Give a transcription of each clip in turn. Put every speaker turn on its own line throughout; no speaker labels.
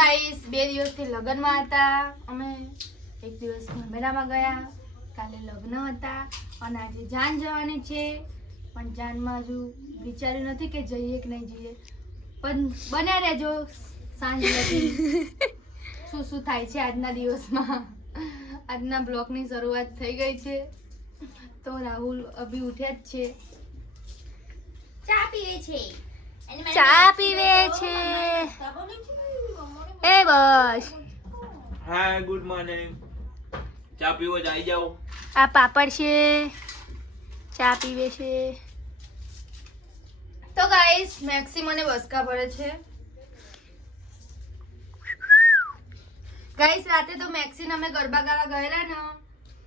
Guys બે દિવસથી લગ્નમાં હતા. અમે એક દિવસ મેળામાં ગયા. કાલે લગ્ન હતા અને આજે જાન જવાની છે. પણ જાનમાં હજુ વિચાર્યું નથી કે જઈએ કે નહીં જઈએ. પણ બન્યા રહેજો સાંજ લગી શું શું થાય છે આજના દિવસમાં? આજના બ્લોગની શરૂઆત થઈ ગઈ છે. તો રાહુલ અભી ઉઠ્યા જ છે.
ચા પીવે છે.
ચા પીવે છે. એ બસ.
હાય ગુડ મોર્નિંગ ચા પીવો જ આવી જાઓ.
આ પાપડ છે. ચા પીવે છે. તો ગાઈસ મેક્સી મને બસકા ભરે છે. ગાઈસ રાતે તો મેક્સીન અમે ગરબા ગાવા ગયેલા ને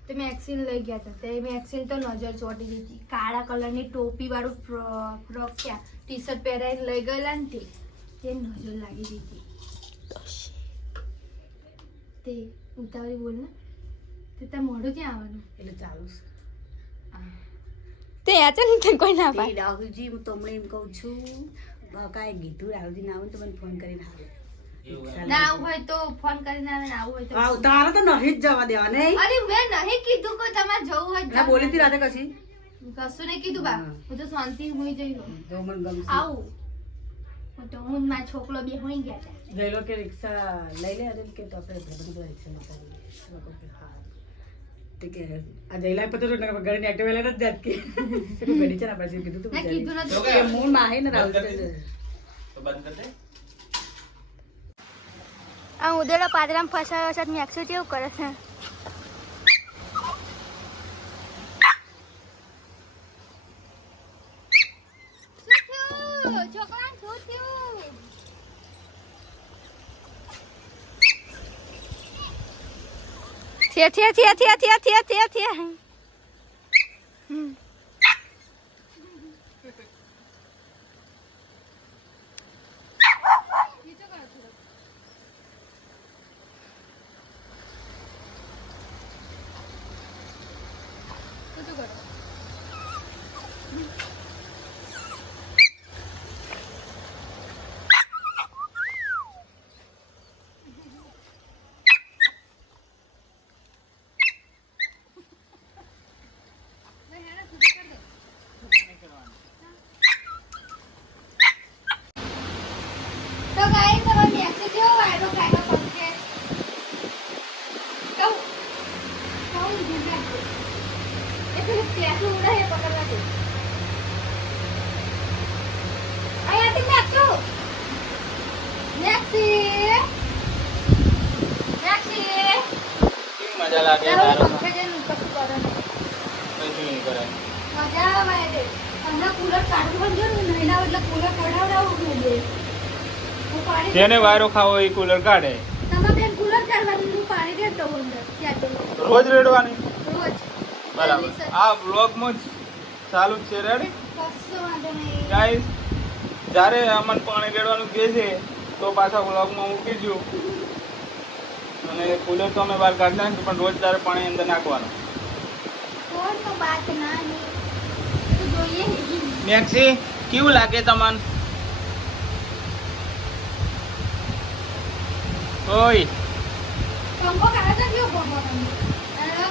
તે મેક્સીન લઈ ગયા હતા. તે મેક્સીન તો નજર ચોટી ગઈ હતી. કાળા કલરની ટોપી વાળું ફ્રોક ક્યાં? ટી શર્ટ પહેરાઈને લઈ ગયેલા ને તે. તે નજર લાગી ગઈ હતી. તે ઉતાવળી બોલ ને. તે તાર મોઢું ક્યાં આવવાનું?
એટલે ચાલુ છે.
તે યાદ છે ને કોઈ ના
તે રાહુલજી હું તમને એમ કહું છું કાંઈ કીધું રાહુલજી ના આવે તો મને ફોન કરીને આવે.
ના આવું હોય તો ફોન કરીને આવે ને આવું હોય તો.
તારે તો નહીં જ જવા દેવા નહીં?
અરે મેં નહીં કીધું કે તમારે જવું હોય તો
ના બોલી હતી રાતે કશી
કશું નહીં કીધું બા.
હું.
તો શાંતિ હોઈ જઈ રહું.
મને ગમશે.
આવું. હું તો હું મારો છોકરો બે હોઈ ગયા હતા
ગયેલો કે રિક્ષા લઈ લે અરે કે તો આપણે બધું કે હા. તે કે આ જઈલા પતો તો નકર ગાડીની એક્ટિવા લઈને જ જાત કે. ગાડી છે ને આપણે કીધું તું
ના કીધું નથી.
કે
કે મૂળમાં આવીને રાહુલ તો-
તો બંધ કરી દે?
આ ઉદેલો પાદરામ ફસાયો છે મેક્સો કેવું કરે છે છોકરા શું થયું થયા થયા થયા થયા થયા થયા થયા થયા હમ. તો ગાઈસ હવે મેક્સી જેવો વાયરો ખાયનો પડશે કહું કહું ધ્યાન રાખજો એ પેલું પેસું ઉડે એ પકડવા દે અહીંયાથી મેક્સું મેક્સી મેક્સી
કેવી મજા લાગે
ચાલો
તારો
પંખે જઈને કશું કરો નહીં
કશું નહીં કરે
મજા આવે છે હમણાં કુલર કાઢવું પણ જો ને નહીં આવે એટલે કુલર કઢાવડાવવું જોઈએ હું પાણી
જેને વાયરો ખાવો એ કુલર કાઢે. રોજ રેડવાની? બરાબર. આ બ્લોગમાં ચાલુ જ છે રેડી ગાઈસ જ્યારે અમન પાણી રેડવાનું કહે છે, તો પાછા બ્લોગમાં મૂકી દઉં અને કુલર તો અમે બહાર કાઢતા નથી પણ રોજ તારે પાણી અંદર નાખવાનું. મેક્સી, કેવું લાગે તમને? ઓય.
પંખો કાઢો તો કેવો પંખો તમને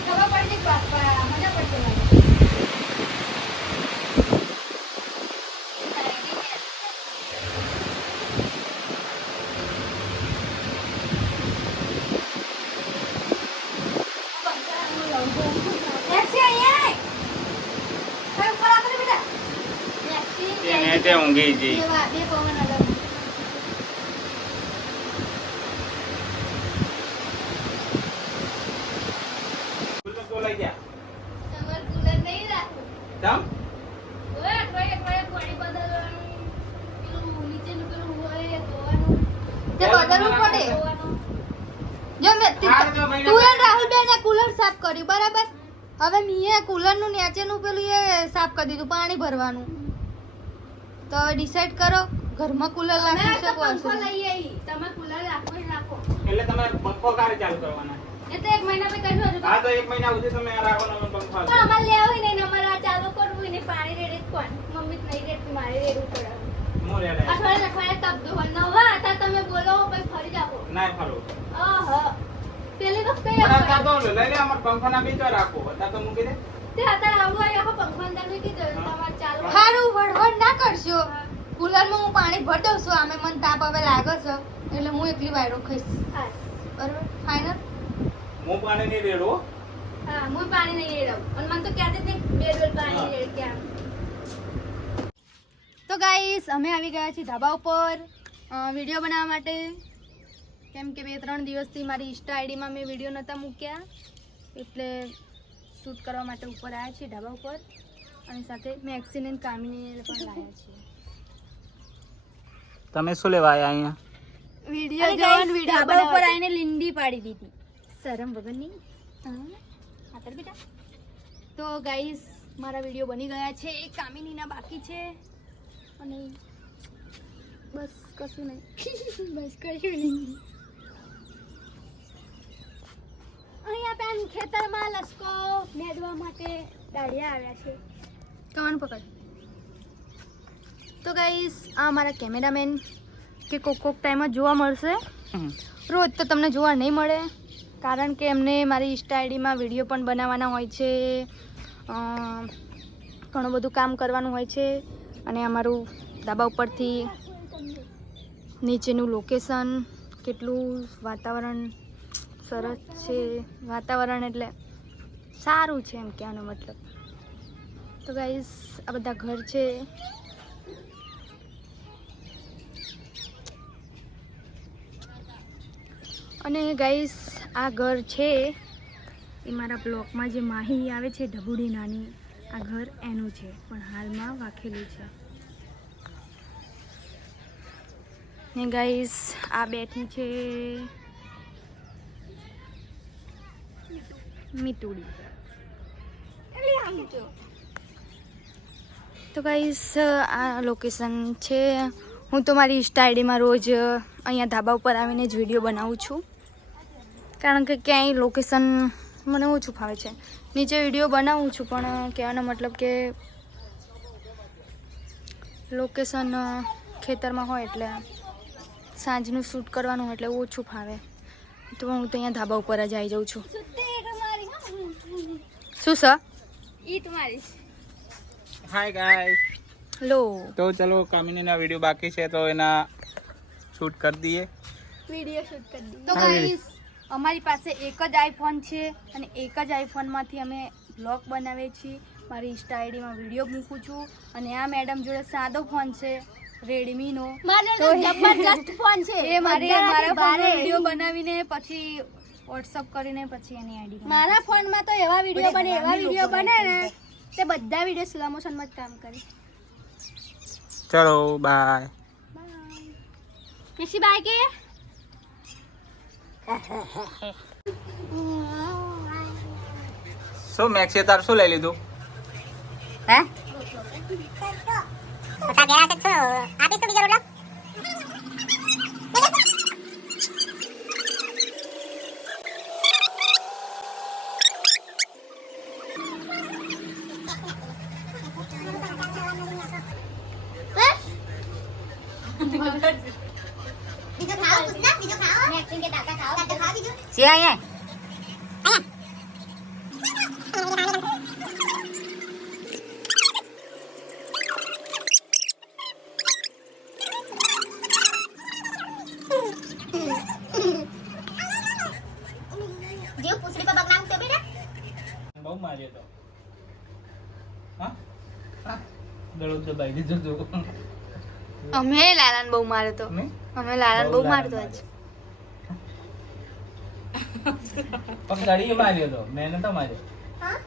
ખબર પડી જઈ મજા પડશે સાફ કર્યું બરાબર? હવે મીએ કુલરનું નીચેનું પેલું એ સાફ કરી દીધું પાણી ભરવાનું. તો ડિસાઈડ કરો ઘરમાં કુલર
રાખી શકો તમે કુલર રાખો
એટલે તમારે પંખો કારે ચાલુ કરવાના?
એ તો એક મહિના મેં કહ્યું મમ્મી નહીં રેડતી મારે રેડવું પડે. મોરે રેડે તમે બોલો પછી ફરી
જાવ ના ફરો. ઓહો પેલી વખતે રાખો તો મૂકી દે.
તે અત્યારે આવું આખો પંખો અંદર મૂકી દો તમારે ચાલુ
હારું વડવડ ના કરશો. કુલરમાં હું પાણી ભરી દઉં છું આમે મને તાપ હવે લાગે છે એટલે હું એકલી વાયરો ખાઈશ.
હા.
બરોબર? ફાઈનલ
હું પાણી નહીં રેડો
હા. હું પાણી નહીં રેડવું અને મને તો કહેતી જ નહીં બે ડોલ પાણી રેડ કેમ
તો ગાઈસ અમે આવી ગયા છીએ ધાબા ઉપર વીડિયો બનાવવા માટે. કેમ કે બે ત્રણ દિવસથી મારી ઇન્સ્ટા આઈડીમાં મેં વીડિયો નહોતા મૂક્યા. એટલે શૂટ કરવા માટે ઉપર આવ્યા છીએ ઢાબા ઉપર. અને સાથે મેક્સિન અને કામિની પણ લાવ્યા છીએ.
તમે શું લેવા આવ્યા અહીંયા?
વીડિયો
અરે
જોવાનો વીડિયો
ધાબા
ધાબા ઉપર આવીને લીંડી પાડી દીધી. શરમ વગરની હા. આતર બેટા. તો ગાઈસ મારા વીડિયો બની ગયા છે એક કામિનીના બાકી છે. અને બસ કશું નહીં. બસ કશું નહીં. અહીંયા પેન ખેતરમાં લસકો મેદવા માટે દાળિયા આવ્યા છે. કમાન પકડ. તો ગાઈસ આ મારા કેમેરામેન કે કોક કોક ટાઈમ જ જોવા મળશે. રોજ તો તમને જોવા નહીં મળે કારણ કે એમને મારી ઇન્સ્ટા આઈડીમાં વીડિયો પણ બનાવવાના હોય છે ઘણું બધું કામ કરવાનું હોય છે અને અમારું ધાબા ઉપરથી નીચેનું લોકેશન કેટલું વાતાવરણ સરસ છે વાતાવરણ એટલે સારું છે એમ કહેવાનો મતલબ. તો ગાઈસ આ બધા ઘર છે. અને ગાઈસ આ ઘર છે. એ મારા બ્લોકમાં જે માહી આવે છે, ઢબુડી નાની, આ ઘર એનું છે, પણ હાલમાં વાખેલું છે. ને ગાઈસ આ બેઠી છે. મીતુડી. તો ગાઈસ આ લોકેશન છે. હું તો મારી ઇન્સ્ટા આઈડીમાં રોજ અહીંયા ધાબા ઉપર આવીને જ વીડિયો બનાવું છું. કારણ કે ક્યાંય લોકેશન મને ઓછું ફાવે છે. નીચે વીડિયો બનાવું છું પણ કહેવાનો મતલબ કે લોકેશન ખેતરમાં હોય એટલે સાંજનું શૂટ કરવાનું એટલે ઓછું ફાવે. તો હું તો અહીંયા ધાબા ઉપર જ આવી જાઉં છું. શું સર
ઈ તમારી
હાય ગાઈસ
લો
તો ચલો કામિનીના વીડિયો બાકી છે તો એના શૂટ કરી દઈએ.
વીડિયો શૂટ કરી દઈએ.
તો ગાઈસ અમારી પાસે એક જ આઈફોન છે અને એક જ આઈફોનમાંથી અમે બ્લોગ બનાવીએ છીએ. મારી ઇન્સ્ટા આઈડીમાં વીડિયો મૂકું છું. અને આ મેડમ જોડે સાદો ફોન છે રેડમીનો
મારે જબરજસ્ત ફોન છે.
એ મારી મારા ફોનમાં વીડિયો બનાવીને પછી વોટ્સઅપ કરીને પછી એની આઈડી
મારા ફોનમાં તો એવા વીડિયો બને એવા વીડિયો બને ને તે બધા વીડિયો સ્લો મોશનમાં જ કામ કરે.
ચલો બાય
નિશી બાય કે?
શું મેક્સે તાર શું લઈ લીધું?
હે? આપીશ તો બીજો રોટલો? બીજો ખાઓ કુછ બીજો ખાઓ મેક્સિમ કે તાકા ખાઓ તાકા ખાઓ બીજો સી અહીંયા જીવ
બહુ માર્યો તો હા દળો દબાઈ દીધો તો
અમે લાલન બહુ માર્યો તો અમે લાલન બહુ મારતો આજ.
પણ માર્યો તો. મેં નતો માર્યો.
હા?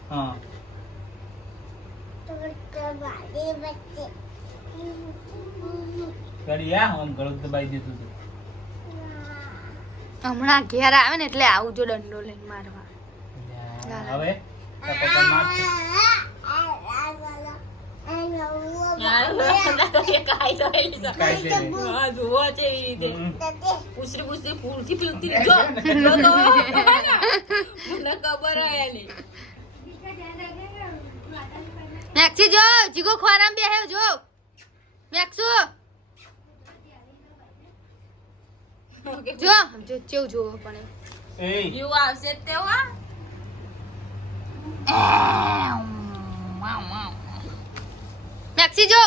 તો.
હમણાં ઘેર આવે ને એટલે આવું જો દંડો લઈને મારવા.
હવે તો પપ્પા મારશે. કાંઈ છે નહીં. હમ.
મેક્સી જો જીગો ખોરામ બેહે જો. મેક્સુ. જો જો ચેવ જોવો પણ
યુ આવશે જ તેવા
મેક્સી જો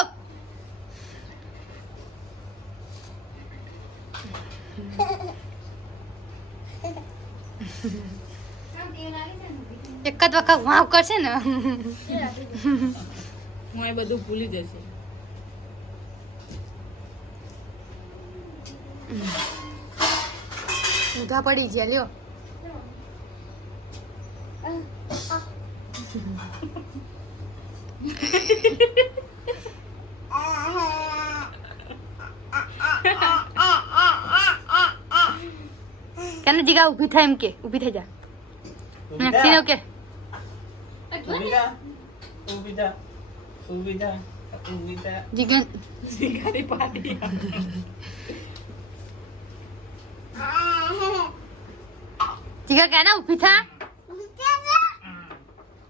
એક જ વખત વાવ કરશે ને.
હું એ બધું ભૂલી જશે
ઊંધા પડી ગયા લ્યો. કેને જીગા ઊભી થાય એમ કે ઊભી થઈ જા. મેક્સી નો કે.
ઊભી થા ઊભી થા ઊભી થા ઊભી થા
જીગન
પાડી
જીગા કેના ઊભી થા?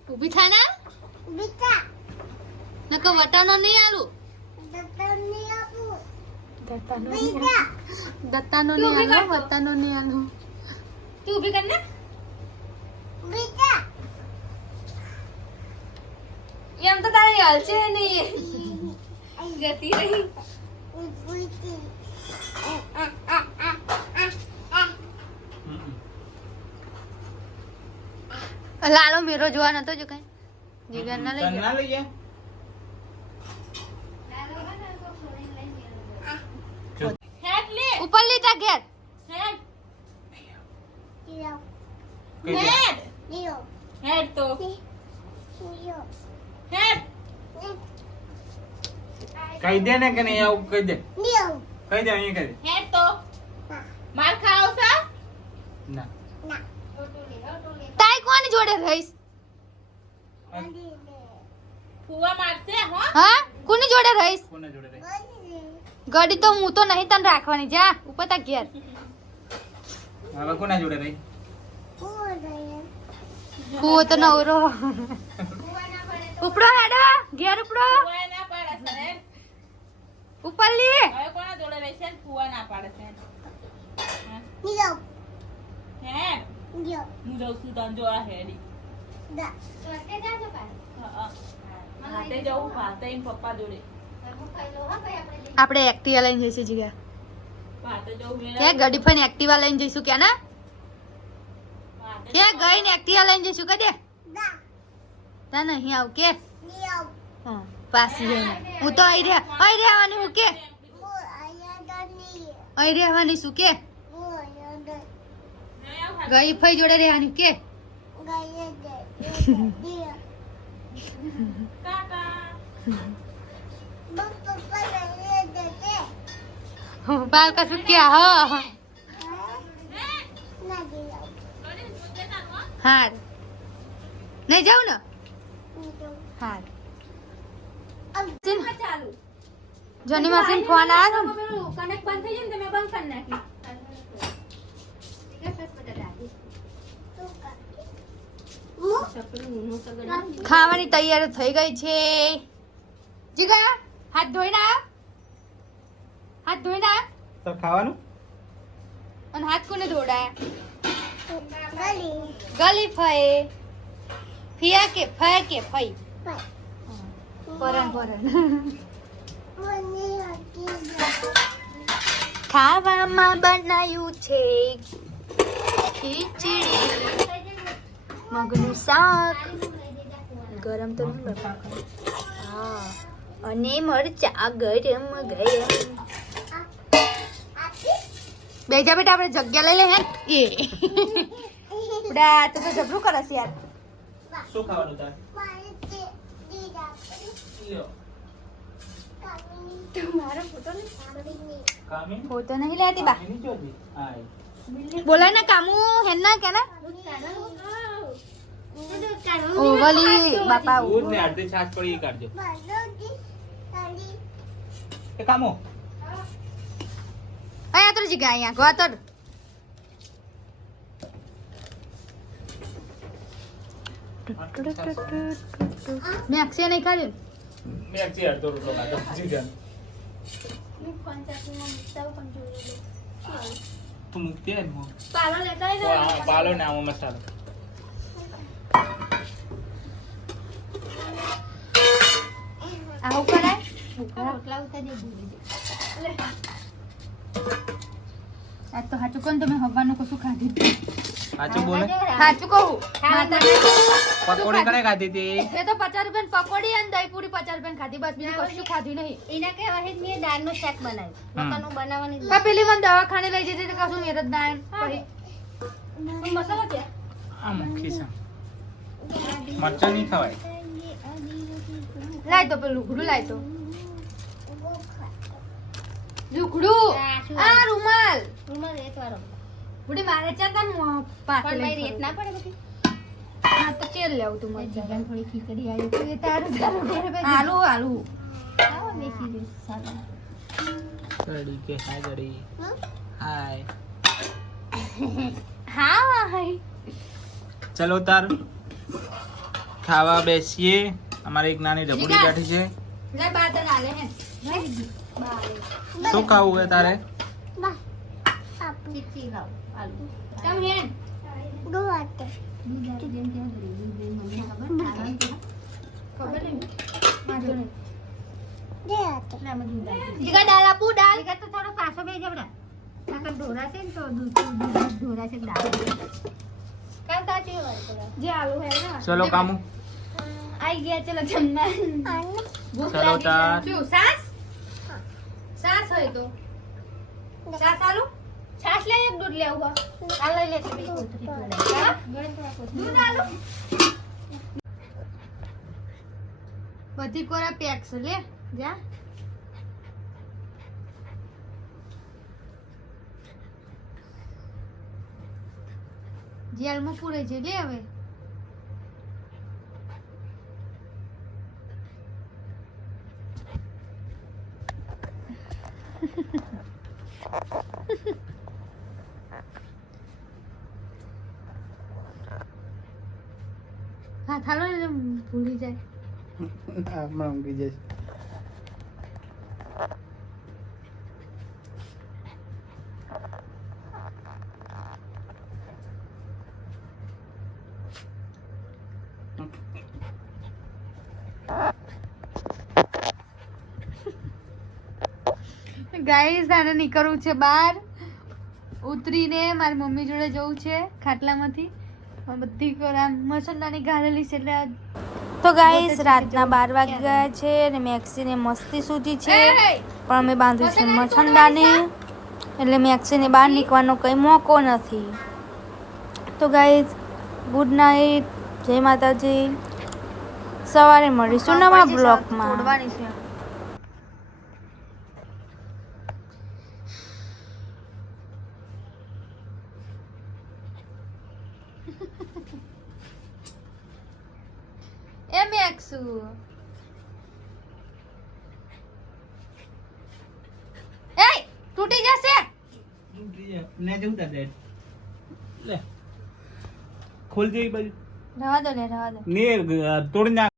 ઊભી થા. ને? નકર વટાનો નહીં આલું. દત્તાનો નહીં દત્તાનો નહીં આલું વટાનો નહીં આલું.
તું ઊભી કર ને. એમ તો તારે હલશે નહીં. ગતિ રહી.
લાલો મેરો જોવા નતો જો કઈ. જીગર ના લઈ ગયા
હેડ લે
ઉપર લીધા ઘેર?
હેડ. હેડ. હેડ તો. હેડ.
કહી દે ને કે નહીં આવું? કહી દે. કહી દે અહીં કહી દે.
હેડ તો. માર ખાવ છે?
ના.
તાઈ કોની જોડે રહીશ?
ફુવા મારશે હો?
હા? કોની જોડે રહીશ?
કોની જોડે
ગાડી તો હું તો નહીં તને રાખવાની જા ઉપર તા ઘેર
હવે કોના જોડે રહી
કુવો તો નવરો ઉપડો હેડો ઘેર ઉપડો
ફુવા ના પાડે છે હેડ
ઉપર લી
હવે કોના જોડે રહેશે ને ફુવા ના પાડે છે હેડ હું જઉં છું તને જોવા હેડી હા, હા. હાથે જવું ભાતે એમ પપ્પા જોડે
આપણે એક્ટિવા લઈને જઈશું જીગા ક્યાં ગાડી ફઈને એક્ટિવા લઈને જઈશું ક્યાં ના? ક્યાં ગઈ ને એક્ટિવા લઈને જઈશું કદે? તા નહીં આવ કે. હા પાસી જઈને. હું તો અહીં રહ્યા અહીં રહેવાની હું કે? અહીં રહેવાની શું કે? ગઈ ફઈ જોડે રહેવાની કે?
કાકા
બાલ કશું ક્યાં હ? હાર. નહીં જાઉં ને? હાર. જોની માસી ફોન આવ્યો ને.
કનેક્ટ બંધ થઈ જાય ને તમે બંધ કરી નાખી
ખાવાની તૈયારી થઈ ગઈ છે. જીગા હાથ ધોઈને આવ. હાથ ધોઈ ના
તો ખાવાનું?
અને હાથ કોને ધોડાયા ગલી. ફઈ. ફિયા કે ફય કે ફઈ? પરન પરન ખાવામાં બનાયું છે ખીચડી. મગનું શાક. ગરમ તો નહીં હા અને મરચા ગરમ ગરમ. બેજા બેટા આપણે જગ્યા લઈ લે હે. એ. બડા તું તો જબરું કરસ યાર.
શું ખાવાનું તાર?
ફોટો નહીં લેતી બા.
કામીની જોડી હાય
બોલાય ને કામુ હેના કે ને? ઓવલી બાપા
દૂધ ને અડધી છાશ પડી કાઢજો. કામો
અહીંયા તો જગ્યા અહીંયા ગોતર મેં અક્ષય નહીં ખાધું
મેં actually અડધો રોટલો ખાધો જીગર તું મૂકતી હે.
પાલો લેતા
પાલો ને આમાં મસાલો
આવું કરાય
રોટલા ઉતારી દે
આજ તો હાચું કોણ તમે હવાનું કશું ખાધી?
હાચું બોલે?
હાચું કહું.
પકોડી કને ખાધી? હતી?
એ તો પચાસ રૂપિયા પકોડી અને દહીં પૂરી પચાસ રૂપિયા ખાધી બસ બીજું કશું ખાધું નહીં.
એના કે છે મેં દાળનું શાક બનાવ્યું.
હમ.
નકાનું બનાવવાની
પણ પેલી મને દવાખાને લઈ જતી કશું મેરજ ના પછી
મસાલો છે
આ છે. મરચાં નહીં ખવાય.
લાય તો પેલું લુગડું લાય તો. લુગડું.
આ
રૂમાલ.
રૂમાલ રેત વાળો.
બુડી મારે ચાલ તને પાછળ
પણ મારી રેત ના પડે બધી.
હા તો તેલ લેવું તું મને
જીગા થોડી ખીચડી આવી. તો
એ તારું તારું ઘરે બેસી. આલુ આલુ
આવો બેસી દે સારું.
ગડી કે હાય હાય.
હાય.
ચલો તાર. ખાવા બેસીએ. અમારે એક નાની રબડી. બેઠી છે.
લે આલે હે.
શું ખાવું હે તારે
ચીચી ખાવ આલુ
તમ હે
દૂધ આપી જેમ ત્યાં ઘરે દૂધ દહીં મને ખબર ખાવાનું તો.
ખબર નહીં વાંધો નહીં
ના, આમાં દૂધ આપી.
જીગા દાળ આપું દાળ
જીગા તો થોડો પાછો બેસી જા બેટા. નકર ઢોરાશે ને તો દૂધ દૂધ દૂધ ઢોરાશે કે દાળ. કામ કાચી હોય થોડા.
જે આલુ હે ને
ચલો કામુ
આઈ ગયા ચલો જમવા ભૂખ
ચલો
લાગી
તાર.
છે. શું સાસ સાસ હોય તો સાસ આલુ
છાશ લે એક દૂધ લેવું હોય. આ લઈ લે પેલી કોથળી તોડે.
હા?
જોડે થોડા કોથળી.
દૂધ આલુ બધી કોરા પેક છે લે જા જેલમાં પૂરે છે લે હવે હા થાલો ને ભૂલી જાય
હમણાં ઊંઘી જઈશ
ગાઈસ આને નીકળવું છે બહાર. ઉતરીને મારી મમ્મી જોડે જવું છે ખાટલામાંથી. બધી મસંદાની ગાળેલી છે એટલે
તો ગાઈસ રાતના બાર વાગી ગયા છે અને મેક્સીને મસ્તી સૂજી છે. પણ અમે બાંધ્યું છે મછંડાને એટલે મેક્સીને બહાર નીકળવાનો કંઈ મોકો નથી. તો ગાઈસ ગુડ નાઇટ જય માતાજી. સવારે મળીશું નવા બ્લોગમાં
તોડવાની છે એ મેક્સુ એ તૂટી જશે
ને જવું તાર લે. ખોલ જઈ બાજુ.
રવા દો લે રવા દો.
ને તોડી નાખ.